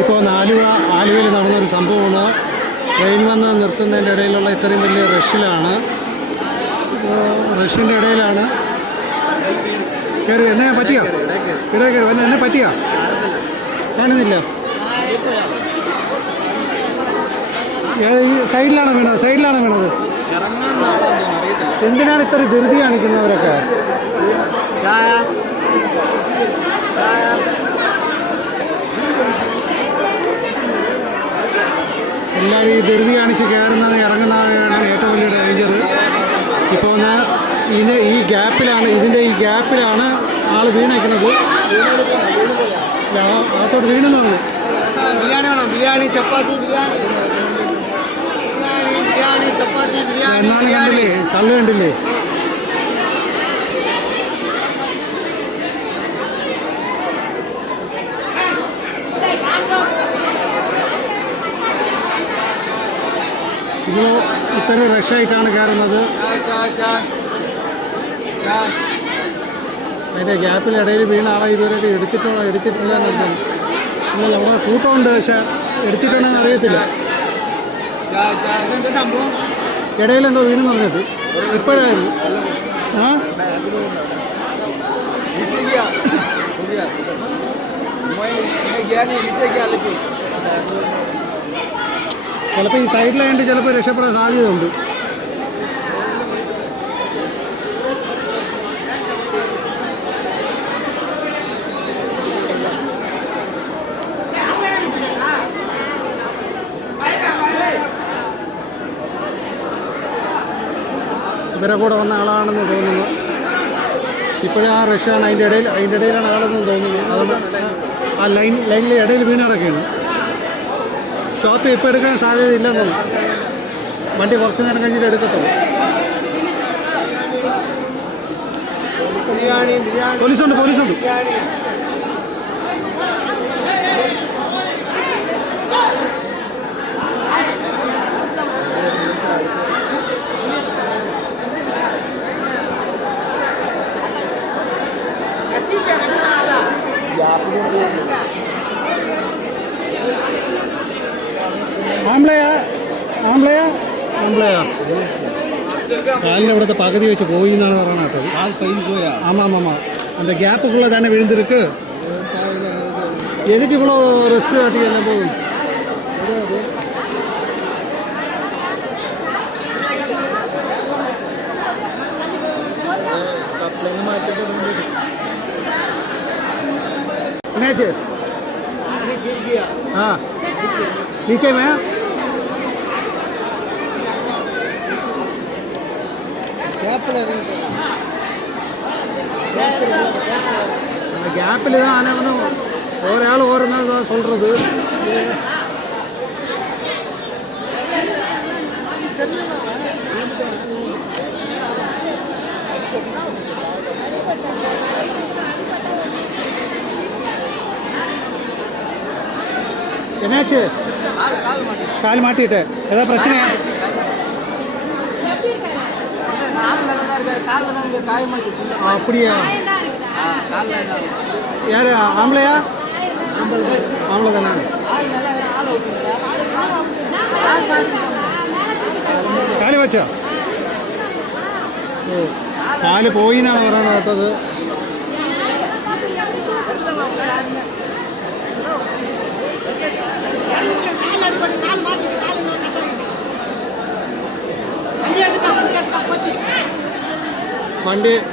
ഇപ്പോൾ ആലുവയിൽ നടന്നൊരു സംഭവമാണ്. ട്രെയിൻ വന്ന് നിർത്തുന്നതിൻ്റെ ഇടയിലുള്ള ഇത്രയും വലിയ റഷിലാണ്. റഷ്യൻ്റെ ഇടയിലാണ് കയറി. എന്നെ പറ്റിയോ? ഇടയിൽ കയറി വന്ന് എന്നെ പറ്റിയോ? കാണുന്നില്ല. ഈ സൈഡിലാണ് വീണത്. എന്തിനാണ് ഇത്ര ധൃതി കാണിക്കുന്നവരൊക്കെ? എല്ലാവരും ഈ ധൃതി കാണിച്ച് കയറുന്നത് ഇറങ്ങുന്നതാണ് ഏറ്റവും വലിയ ഡേഞ്ചർ. ഇപ്പോൾ ഈ ഗ്യാപ്പിലാണ് ആൾ വീണേക്കുന്നത്. അകത്തോട്ട് വീണെന്ന് പറഞ്ഞു. എന്നാലും കണ്ടില്ലേ, കള്ള് കണ്ടില്ലേ? ഇത് ഇത്ര റഷായിട്ടാണ് കയറുന്നത്. അതിൻ്റെ ഗ്യാപ്പിലിടയിൽ വീണ ആളെ ഇതുവരെ എടുത്തിട്ടില്ല എന്നർത്ഥം. എന്നാൽ അവിടെ കൂട്ടമുണ്ട്, പക്ഷെ എടുത്തിട്ടുണ്ടെന്ന് അറിയത്തില്ല. ഇടയിലെന്തോ വീണെന്ന് പറഞ്ഞിട്ട് ഇപ്പോഴായിരുന്നു. ചിലപ്പോൾ ഈ സൈഡിലായിട്ട് ചിലപ്പോൾ രക്ഷപ്പെടാൻ സാധ്യതയുണ്ട്. ഇവരെ കൂടെ വന്ന ആളാണെന്ന് തോന്നുന്നു. ഇപ്പോഴും ആ റഷാണ് അതിൻ്റെ ഇടയിലാണ് ആളെന്ന് തോന്നുന്നു. അതൊന്ന് ആ ലൈനിലെ ഇടയിൽ വീണ് കിടക്കുകയാണ്. സ്റ്റോപ്പ് ഇപ്പോൾ എടുക്കാൻ സാധ്യതയില്ലെന്ന് തോന്നുന്നു. വണ്ടി കുറച്ച് നേരം കഴിഞ്ഞിട്ട് എടുക്കത്തുള്ളൂ. പോലീസുണ്ട്. ആംബ്ലയാ കാലിൻ്റെ ഇവിടുത്തെ പകുതി വെച്ച് പോയി എന്നാണ് പറയണത്. ஆமாம் அந்த கேப்புக்குள்ளே தானே விழுந்திருக்கு. எதுக்கு இவ்வளோ ரிஸ்க் காட்டி என்ன போகும்? என்னாச்சு? नीचे में கேப்பில் தான் ஆனால் ஒராள் ஓரமாக தான் சொல்கிறது. என்னாச்சு? கால் மாட்டிட்டு ஏதாவது பிரச்சனையா? அப்படியா? யாரு? ஆம்பளையா? ஆம்பளை தானே. കാല് വെച്ചോ? കാല് പോയി എന്നാണ് പറയണത് കേട്ടത്.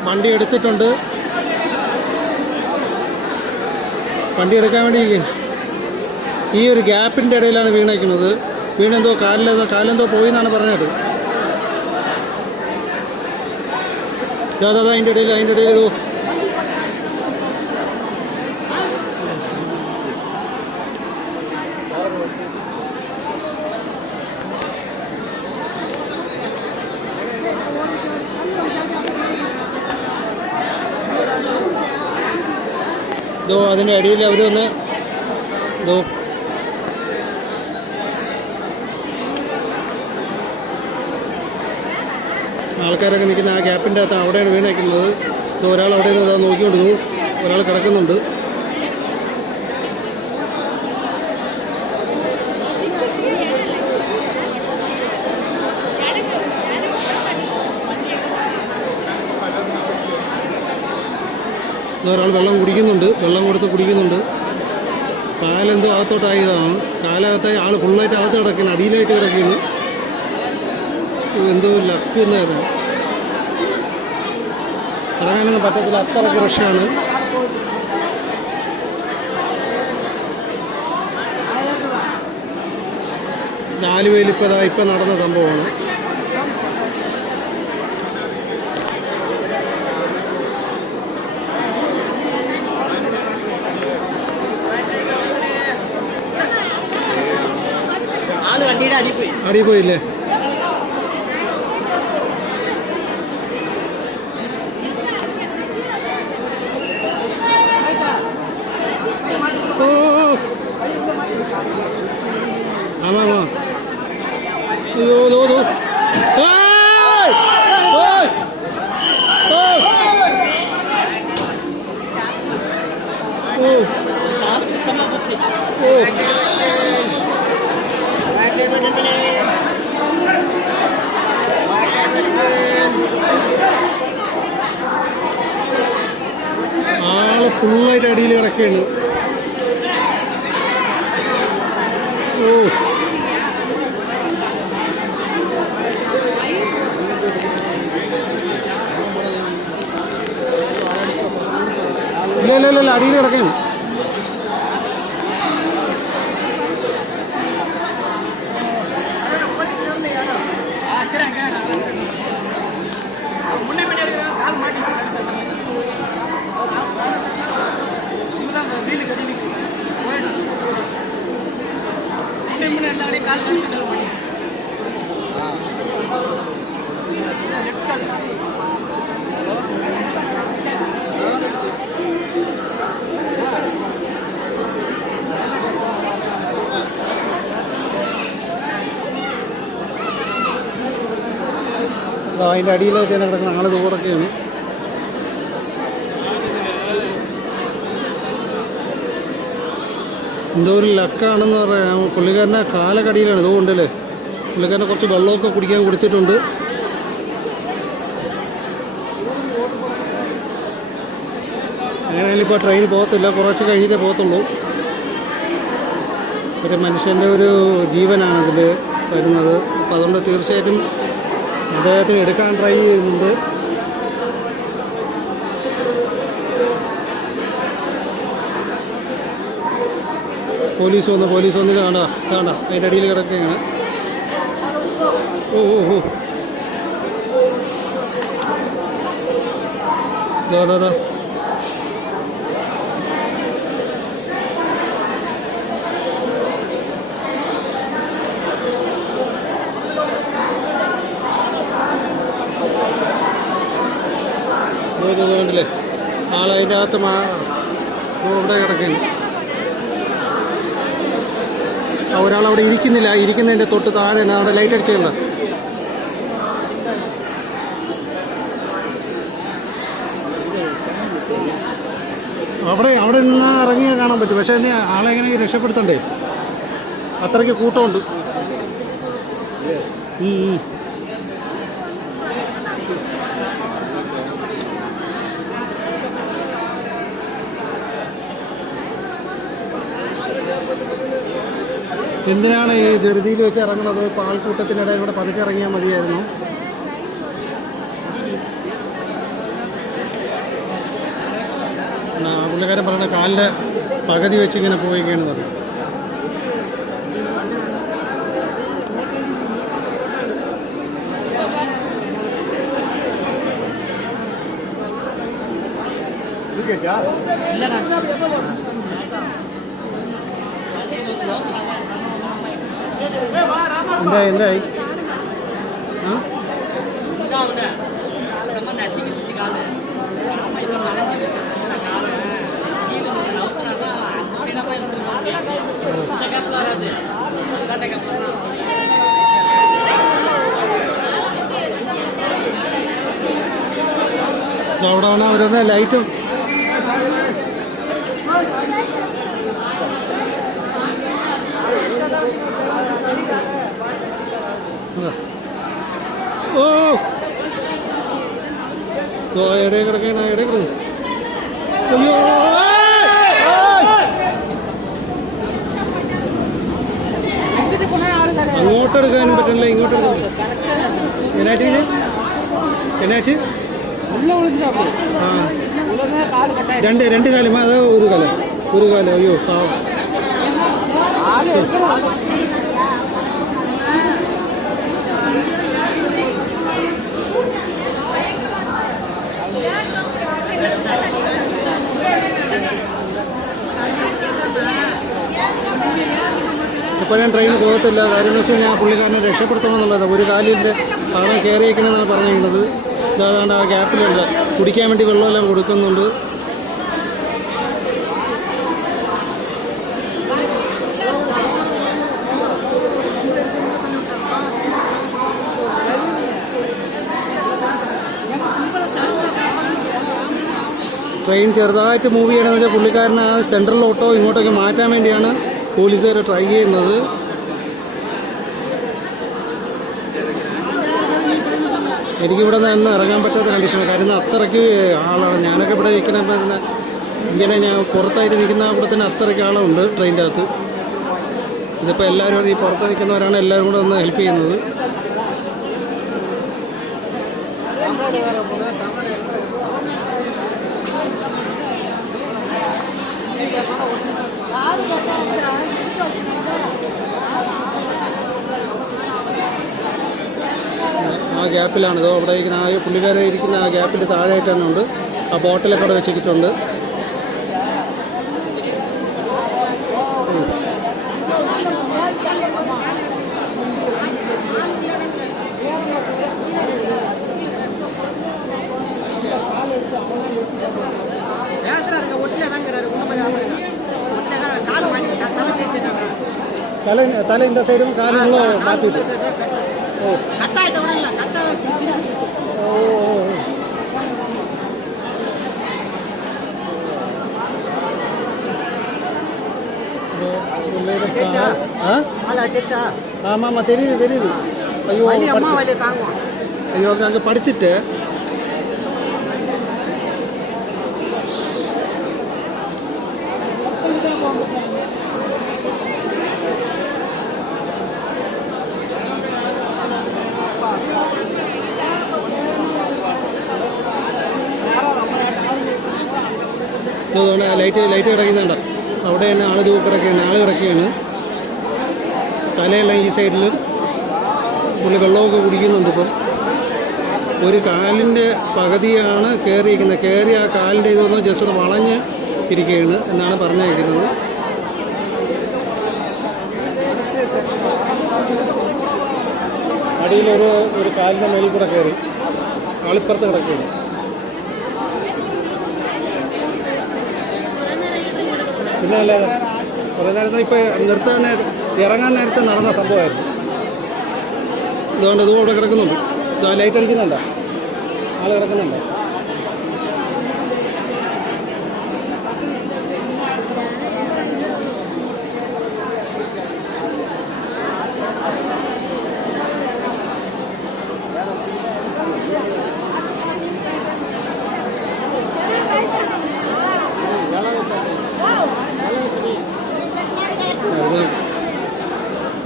വണ്ടി എടുത്തിട്ടുണ്ട്. വണ്ടി എടുക്കാൻ വേണ്ടി ഈ ഒരു ഗ്യാപ്പിൻ്റെ ഇടയിലാണ് വീണേക്കുന്നത്. വീണെന്തോ കാലെന്തോ പോയി എന്നാണ് പറഞ്ഞത്. അതിൻ്റെ ഇടയിൽ ഇതോ അതിൻ്റെ അടിയിൽ അവരൊന്ന് ആൾക്കാരൊക്കെ നിൽക്കുന്ന ആ ഗ്യാപ്പിൻ്റെ അകത്ത് അവിടെയാണ് വീണേക്കുന്നത്. ഒരാൾ അവിടെ നിന്ന് നോക്കിക്കൊണ്ടിരുന്നു. ഒരാൾ കിടക്കുന്നുണ്ട്. ഒരാൾ വെള്ളം കുടിക്കുന്നുണ്ട്, വെള്ളം കൊടുത്ത് കുടിക്കുന്നുണ്ട്. കാലെന്തോ അകത്തോട്ടായതാണ്, കാലകത്തായി ആൾ ഫുള്ളായിട്ട് അകത്ത് കിടക്കുന്നു, അടിയിലായിട്ട് കിടക്കുന്നു. എന്തോ ലക്ക് എന്നായിരുന്നു, ഇറങ്ങാനൊന്നും പറ്റത്തില്ല, അത്രയ്ക്ക് റഷാണ്. ആലുവയിൽ ഇപ്പം നടന്ന സംഭവമാണ്. അടി പോയില്ലേ? ഓ ആമാ അയ്യോ ദോ ആള് ഫുള്ളായിട്ട് അടിയിൽ കിടക്കുകയാണ്. ഓ ഇല്ല അടിയിൽ കിടക്കുകയാണ്. അതിൻ്റെ അടിയിലായിട്ട് തന്നെ കിടക്കുന്ന ആള് ദൂരൊക്കെയാണ്. എന്തോ ഒരു ലക്കാണെന്ന് പറയാം. പുള്ളിക്കാരനെ കാലക്കടിയിലാണ്, ഇതുകൊണ്ടല്ലേ പുള്ളിക്കാരനെ കുറച്ച് വെള്ളമൊക്കെ കുടിക്കാൻ കൊടുത്തിട്ടുണ്ട്. അങ്ങനെയായാലും ഇപ്പോൾ ട്രെയിൻ പോകത്തില്ല, കുറച്ച് കഴിഞ്ഞിട്ടേ പോകത്തുള്ളൂ. ഒരു മനുഷ്യൻ്റെ ഒരു ജീവനാണ് ഇതിൽ വരുന്നത്. അപ്പോൾ അതുകൊണ്ട് തീർച്ചയായിട്ടും അദ്ദേഹത്തിന് എടുക്കാൻ ട്രൈ ചെയ്യുന്നുണ്ട്. പോലീസ് വന്നിട്ട് കാണാ അതിൻ്റെ അടിയിൽ കിടക്കുകയാണ്. ഓ ദാ കണ്ടില്ലേ, ആളതിൻ്റെ അകത്ത് ഇവിടെ കിടക്കുകയാണ്. ഒരാളവിടെ ഇരിക്കുന്നില്ല, ഇരിക്കുന്നതിൻ്റെ തൊട്ട് താഴെ തന്നെ അവിടെ ലൈറ്റ് അടിച്ചില്ല. അവിടെ നിന്ന് ഇറങ്ങിയാൽ കാണാൻ പറ്റും. പക്ഷേ നീ ആളെ എങ്ങനെ രക്ഷപ്പെടുത്തണ്ടേ, അത്രയ്ക്ക് കൂട്ടമുണ്ട്. എന്തിനാണ് ഈ ധൃതിയിൽ വെച്ച് ഇറങ്ങുന്നത്? ഇപ്പോൾ ആൾക്കൂട്ടത്തിനിടയിൽ കൂടെ പതുക്കെ ഇറങ്ങിയാൽ മതിയായിരുന്നു. പുള്ളിക്കാരൻ പറയുന്ന കാലിൻ്റെ പകുതി വെച്ച് ഇങ്ങനെ പോവുകയാണ് പറഞ്ഞു. എന്തായി അവിടെയാണ് അവരൊന്ന് ലൈറ്റും ഇടയിൽ കിടക്കണം. അയ്യോ അങ്ങോട്ട് എടുക്കാനും പറ്റില്ല ഇങ്ങോട്ട് എന്നാച്ച് എന്നാച്ച് ആ രണ്ട് കാലം അത് ഒരു കാലം അയ്യോ പാവം ഇപ്പോൾ ഞാൻ ട്രെയിൻ പോകത്തില്ല. കാര്യം എന്ന് വെച്ച് കഴിഞ്ഞാൽ പുള്ളിക്കാരനെ രക്ഷപ്പെടുത്തണമെന്നുള്ളത്. ഒരു കാലിൻ്റെ ആണ് കയറിയേക്കണമെന്നാണ് പറഞ്ഞിരുന്നത്. ഇതാണ്ട് ആ ഗ്യാപ്പിലുണ്ട്. കുടിക്കാൻ വേണ്ടി വെള്ളമെല്ലാം കൊടുക്കുന്നുണ്ട്. ട്രെയിൻ ചെറുതായിട്ട് മൂവ് ചെയ്യണമെന്ന് വെച്ചാൽ പുള്ളിക്കാരനെ ആ സെൻട്രലിലോട്ടോ ഇങ്ങോട്ടൊക്കെ മാറ്റാൻ വേണ്ടിയാണ് പോലീസുകാർ ട്രൈ ചെയ്യുന്നത്. എനിക്കിവിടെ നിന്ന് ഇറങ്ങാൻ പറ്റാത്ത കണ്ടീഷനാണ്. കാര്യം അത്രയ്ക്ക് ആളാണ്. ഞാനൊക്കെ ഇവിടെ നിൽക്കുന്ന ഇങ്ങനെ ഞാൻ പുറത്തായിട്ട് നിൽക്കുന്ന അവിടെ തന്നെ അത്രയ്ക്ക് ആളുണ്ട് ട്രെയിനിൻ്റെ അകത്ത്. ഇതിപ്പോൾ എല്ലാവരും ഈ പുറത്ത് നിൽക്കുന്നവരാണ് എല്ലാവരും കൂടെ ഒന്ന് ഹെൽപ്പ് ചെയ്യുന്നത്. ആ ഗ്യാപ്പിലാണ് ഇതോ അവിടെ ഇരിക്കുന്ന ആ പുള്ളിക്കാരെ ഇരിക്കുന്ന ആ ഗ്യാപ്പിൻ്റെ താഴെയായിട്ട് തന്നെ ഉണ്ട്. ആ ബോട്ടിലൊക്കെ അവിടെ വെച്ചിട്ടുണ്ട്. തല இந்த സൈഡും കാലുകളോ മാറ്റിയിട്ട് ஆமாம் தெரியுது. ஐயோ ஐயோ அங்கே படுத்துட்டு ലൈറ്റ് കിടക്കുന്നുണ്ട്. അവിടെ തന്നെ ആൾ കിടക്കുകയാണ്. തലയെല്ലാം ഈ സൈഡിൽ പുള്ളി വെള്ളമൊക്കെ കുടിക്കുന്നുണ്ട്. ഇപ്പം ഒരു കാലിൻ്റെ പകുതിയാണ് കയറിയിരിക്കുന്നത്. കയറി ആ കാലിൻ്റെ ഇതൊന്ന് ജസ്റ്റ് ഒന്ന് വളഞ്ഞ് ഇരിക്കുകയാണ് എന്നാണ് പറഞ്ഞിരിക്കുന്നത്. അടിയിലൊരു കാലിൻ്റെ മേലിൽ കൂടെ കയറി ആളിപ്പുറത്ത് കിടക്കുകയാണ്. പിന്നെ അല്ലാതെ കുറേ നേരത്തെ ഇപ്പോൾ ഇറങ്ങാൻ നേരത്തെ നടന്ന സംഭവമായിരുന്നു. ഇതുകൊണ്ട് ഇതും അവിടെ കിടക്കുന്നുണ്ട്. ഇത് ലൈറ്റ് അടിക്കുന്നുണ്ടോ? ആൾ കിടക്കുന്നുണ്ടോ?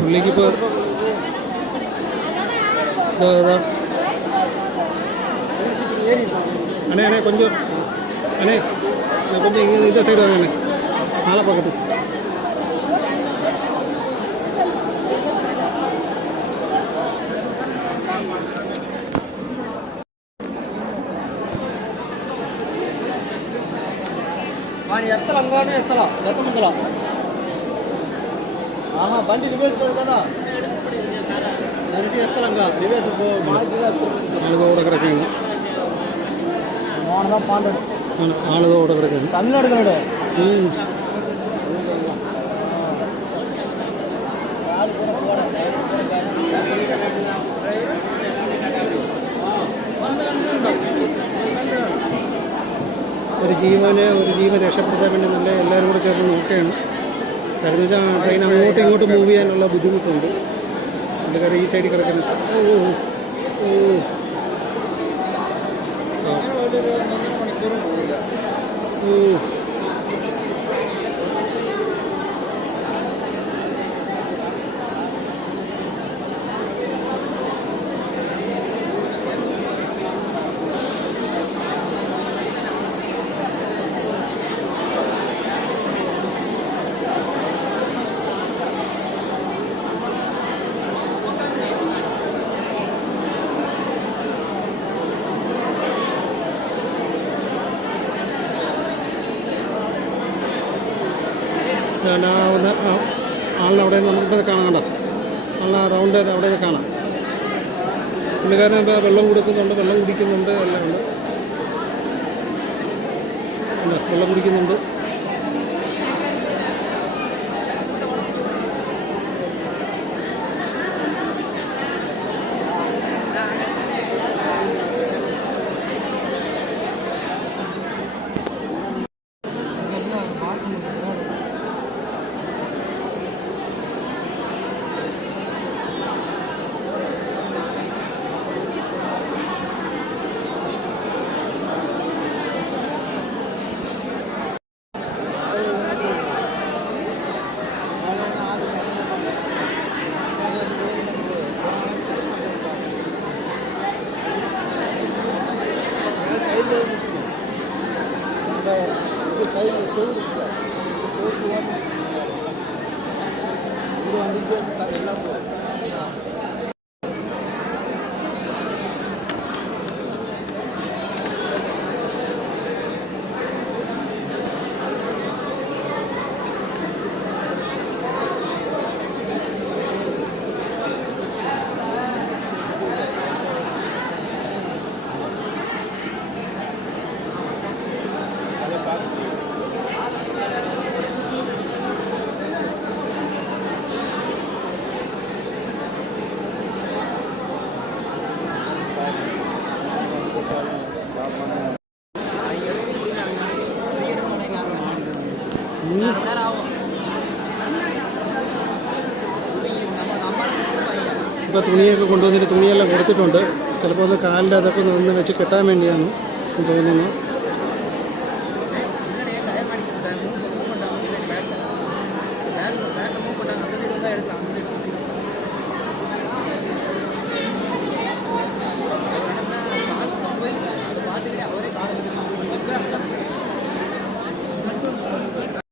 പുള്ളിക്കിപ്പോൾ അണേ കൊഞ്ചം ഇങ്ങനെ ഇതിൻ്റെ സൈഡ് വാങ്ങണേ നാളെ പക്കത്ത്. ఎత్తలా ఆహా బండి రివేస్ కదా దానికి ఎత్తలంగా రివేస్ ఆളുగా കിടക്കുന്നു. ആളുകൾ കിടക്കുന്നു. തമിഴ്നാട് ഒരു ജീവൻ രക്ഷപ്പെടുത്താൻ വേണ്ടി നല്ല എല്ലാവരും കൂടെ ചേർന്ന് നോക്കുകയാണ്. കാരണം വെച്ചാൽ ട്രെയിൻ അങ്ങോട്ടും ഇങ്ങോട്ടും മൂവ് ചെയ്യാനുള്ള ബുദ്ധിമുട്ടുണ്ട്. പുള്ളിക്കാരൻ ഈ സൈഡിൽ കിടക്കുന്നത്. ഞാൻ ആളിനെ അവിടെ നമുക്ക് കാണാൻ കണ്ട ആളിനെ റൗണ്ട് അവിടെ കാണാം. പുള്ളിക്കാരൻ വെള്ളം കൊടുക്കുന്നുണ്ട്, വെള്ളം കുടിക്കുന്നുണ്ട്, എല്ലാം ഉണ്ട്. വെള്ളം കുടിക്കുന്നുണ്ട്. ഇപ്പോൾ തുണിയൊക്കെ കൊണ്ടുവന്നിട്ട് തുണിയെല്ലാം കൊടുത്തിട്ടുണ്ട്. ചിലപ്പോൾ ഒന്ന് കാലിൻ്റെ അതൊക്കെ ഒന്ന് വെച്ച് കെട്ടാൻ വേണ്ടിയാണ് തോന്നുന്നു. பேக் மூவ் பண்ணாங்க.